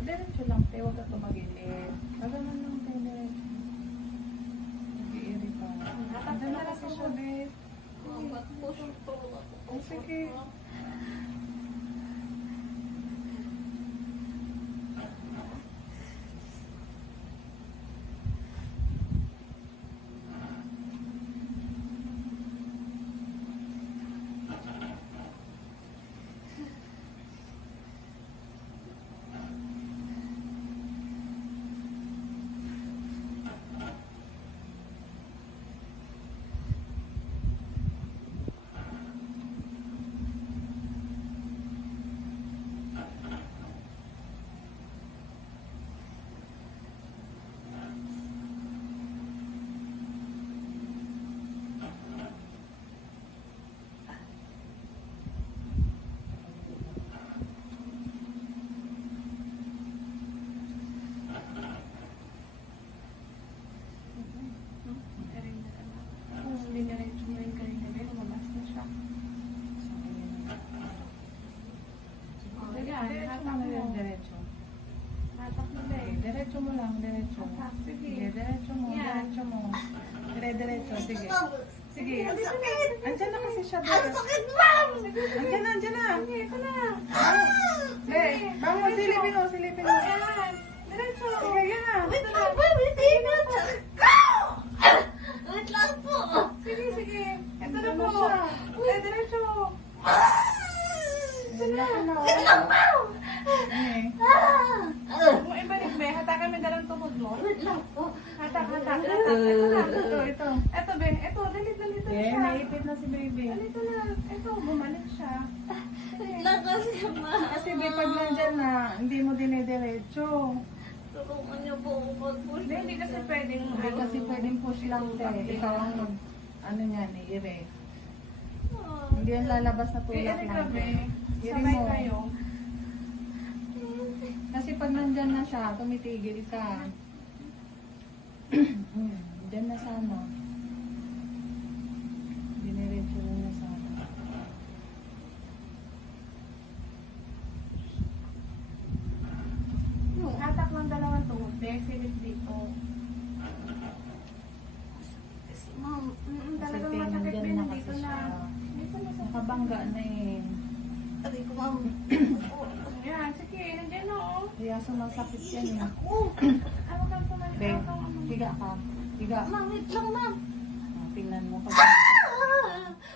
Diretso lang, te. Huwag ka tumagilid. Pagaman lang, te. Diretso. Nag-iiri pa. Anda na kasi siya, be. Oh, sige. Diretso mo rin kanina, be. Lumabas na siya. Sige, hatak mo yung diretso. Hatak mo, be. Diretso mo lang, diretso. Sige, diretso mo, diretso mo. Dire-diretso, sige. Sige. Andyan na kasi siya, be. Andyan na, andyan na. Sige, ito na. Be, baka silipin mo, silipin mo. Diretso. Sige, yan na. Wait lang po. Sige, sige. Ito na po. Diretso. Wait lang po. Huwag mo ibalik, be. Hatakan mo dalang tuhod mo. Wait lang po. Hatak. Ito na. Ito. Ito, be. Ito, dalit siya. Naipit na si baby. Dalito na. Ito, bumalik siya. Wait lang kasi ma. Kasi, be, pag nandyan na, hindi mo dinediretso. Tulungan niyo po ako pag-push. Hindi kasi pwedeng, push lang, te. Ikaw ang ano niyan, ire. Hindi yan lalabas na tulak lang. Sabay kayo. Kasi pag nandyan na siya, tumitigil ka. Diyan na sana. Diniretso na sana. Hatak ng dalawang tuhod, silip dito. Ma'am, Talagang masakit din dito na. Dito na sa nakabangga na eh. aray ko ma'am. Yan, sige, nandiyan na oh. Kaya sumasakit yan eh. Ano kang pumalit? Be, higa ka. Higa. Ma'am, wait lang ma'am. Tingnan mo pag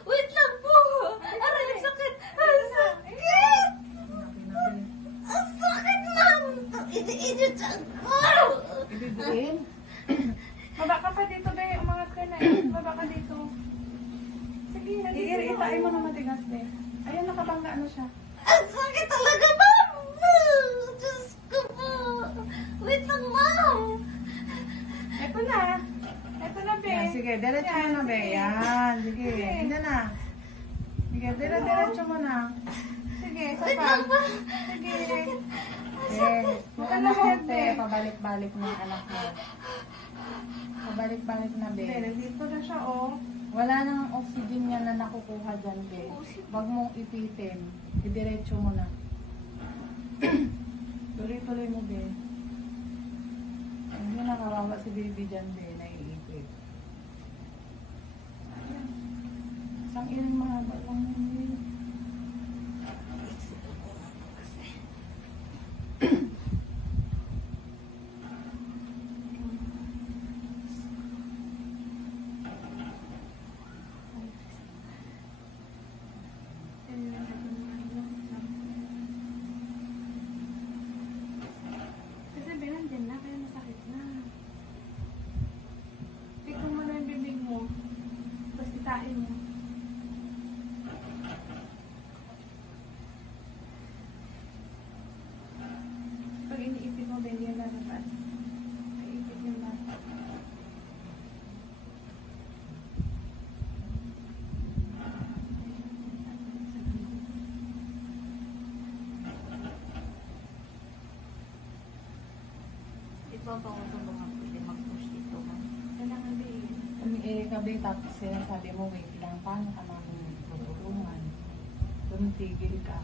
Wait lang po. Aray, ang sakit. Ang sakit. Ang sakit, ma'am. Ini-init ako. ibibiin. Baba ka pa dito, be. Umangat ka na eh. Baba ka dito. Sige, itain mo na matigas, be. Ayan, nakabangga ano siya. Ang sakit talaga, ma'am. Diyos ko po. Wait lang, ma'am. Ito na. Ito na, be. Yan, sige, diretso mo na, be. Yan, sige. Hindi na. Sige, diretso mo na. Sige, isa Wait pa. lang, ma'am. Sige. Yung anak mo, te, pabalik-balik na yung anak mo. Pabalik-balik na, be. Be, nandito na siya, oh. Wala nang oxygen yan na nakukuha dyan, be. Huwag mong ipitin. Idiretso mo na. Tuloy-tuloy mo, be. Hindi na kawawa si baby dyan, be. Naiipit. Isang iring mahaba lang yun, be. Kasi binandyan na, kaya masakit na. Tikong mo na yung bibig mo. Tapos itain mo. Pag iniipit mo, hindi yan lalabas. Iipit yung bata. Ito ba ako tulungan ko din mag-push dito, ma'am? Kailangan din. Kabi, tapos sinasabi mo, wait lang, paano ka namin tutulungan? Tumitigil ka.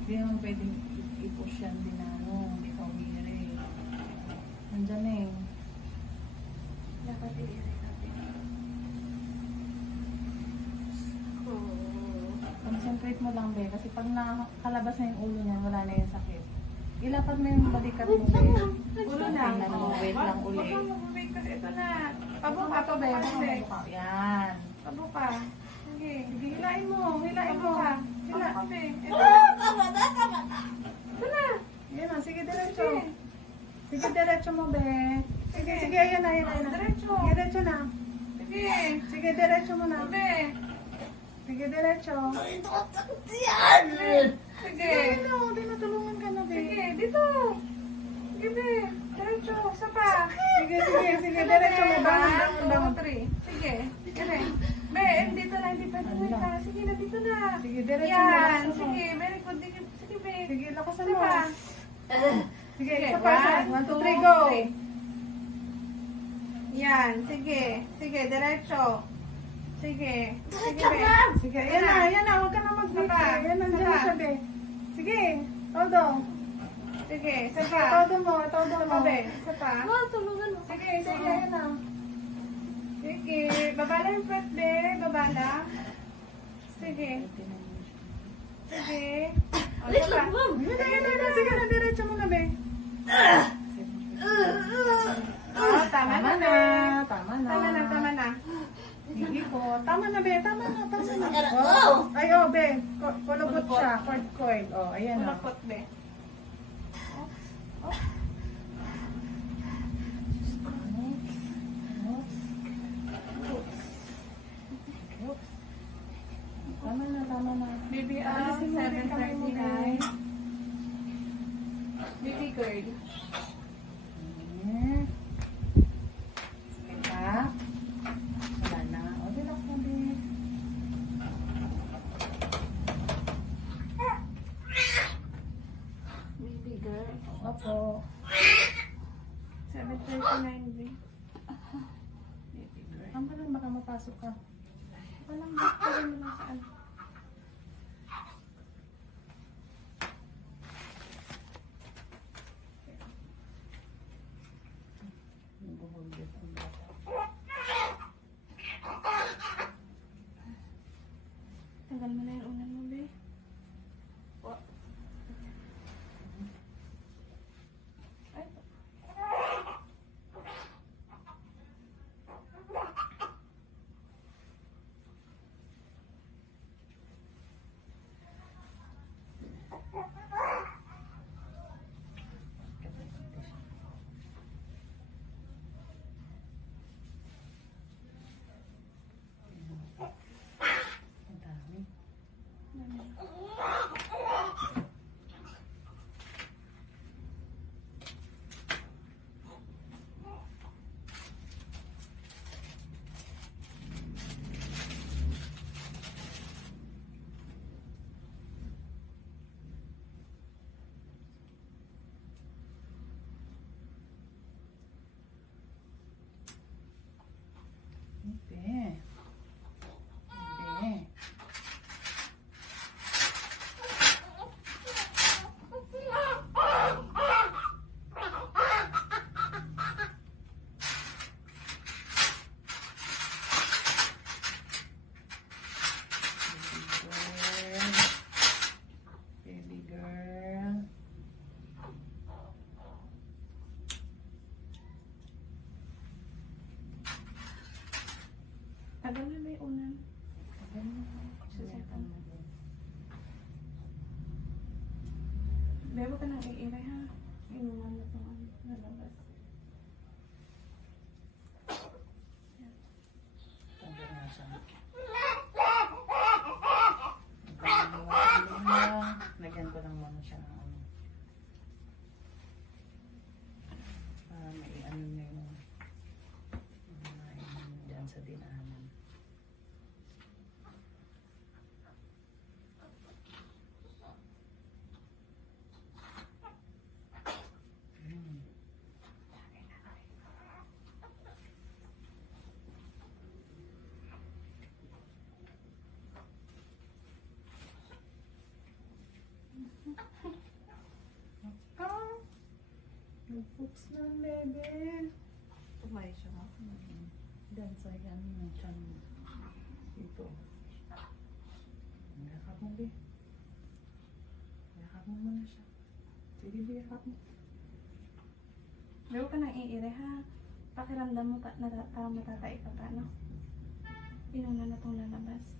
Hindi naman pwedeng i-push yan din na, ano, hindi ka mo lang, be. Kasi pag nakalabas na yung ulo niya, wala na yung sakit. Ilapad mo yung balikat mo, be. Ulo lang. Tingnan mo, wait lang uli. Huwag kang mag-wait kasi ito na. Pabuka, Ito, be. pabuka, Baka Lex. mabuka. Yan. Pabuka. Sige, sige, hilain mo. Hilain mo. Pabuka. Hila. Pabuka, be. Ito. Tama na, tama na. Ito na. Yan na, sige, diretso. Sige. Sige, diretso mo, be. Sige, sige, ayan na, ayan na. Diretso. Sige, diretso na. Sige. Sige, diretso mo na. Be. Sige, diretso. Ito yan. Sige. Ano, tinutulungan ka na, be. Sige, dito. Sige, be. Diretso. Isa pa. Sige, sige, sige, diretso mo. Bangon, bangon, bangon. 2, 3. Sige. Sige. Be, dito na. Hindi pa na. Sige na, dito na. Sige, diretso mo. Yan. lakasan mo. Sige, very good. Sige, be. Sige, lakasan Isa mo. pa. Sige, Sige, isa pa. 1, 2, 3, go. Yan. Sige. Sige, diretso. Sige. Sige, be. Sige, ayan na, ayan na. Huwag ka na mag-wait. Sapa. Ayan, nandiyan na Sapa. siya, be. Sige, todo. Sige, isa Sige, pa. todo mo, todo Isa mo. pa, be. Isa pa. Ma, tulungan mo. Sige, Sige, sige. ayan na. Sige. Baba lang yung pwet, be. Baba lang. Sige. Sige. O, Wait isa pa. lang, ma'am. Ayan na, ayan na, ayan na. Sige na, diretso mo na, be. Oh, tama na, be. Tama na. Tama na, tama na. Hindi ko. Tama na, be. Tama na, tama na. Go. Oh. Ay, oh, be. Kulubot siya. Cord. Oh, ayan na. Malapot, be. Tama na, tama na. Baby, Alisin mo rin kamay mo, be. 7:39. Baby girl. Hmm. Sige pa. Wala na. O, relax na, be. Baby girl. Opo. 7:39, be. Baby girl. Tama lang, baka mapasok ka. Walang bakit mo lang saan. Tagal mo na yung unan mo, be. Ay. Ang dami. Be. Be. Baby girl. Tagal na ba yung unan? Bebo ka nang iingay, ha? Inuman na itong ano, nalabas. Tanggal na siya. Lagyan ko lang muna siya ng ano. Para may ano na yung dyan sa dinaanan. Nag-books na, bebe. Tumayo siya, ha? Dyan sa yan, ng tiyan mo. Dito. Ang lakap mo, be. mo muna siya. Sige, bihak mo. Huwag ka nang iire ha. Pakiramdam mo parang matatay ka pa, no? Inuna na itong lalabas.